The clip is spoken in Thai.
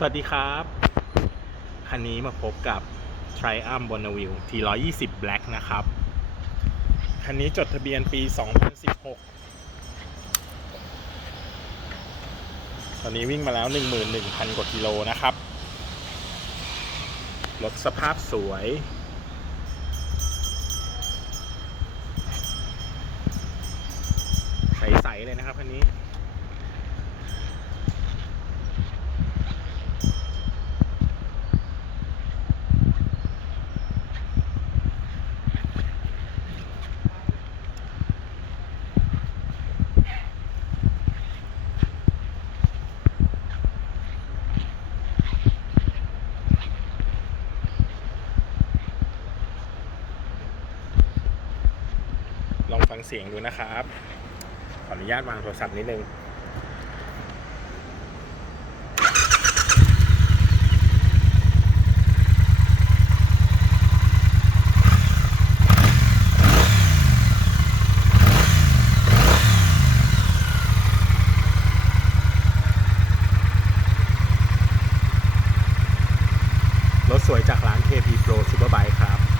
สวัสดีครับ คันนี้มาพบกับ Triumph Bonneville T120 Black นะครับ คันนี้จดทะเบียนปี 2016 ตอนนี้วิ่งมาแล้ว 11,000 กว่ากิโลนะครับ รถสภาพสวย ใส ๆ เลยนะครับคันนี้ ลองฟังเสียงดูนะครับ ขออนุญาตวางโทรศัพท์นิดนึงรถสวยจากร้าน KP Pro Superbike ครับ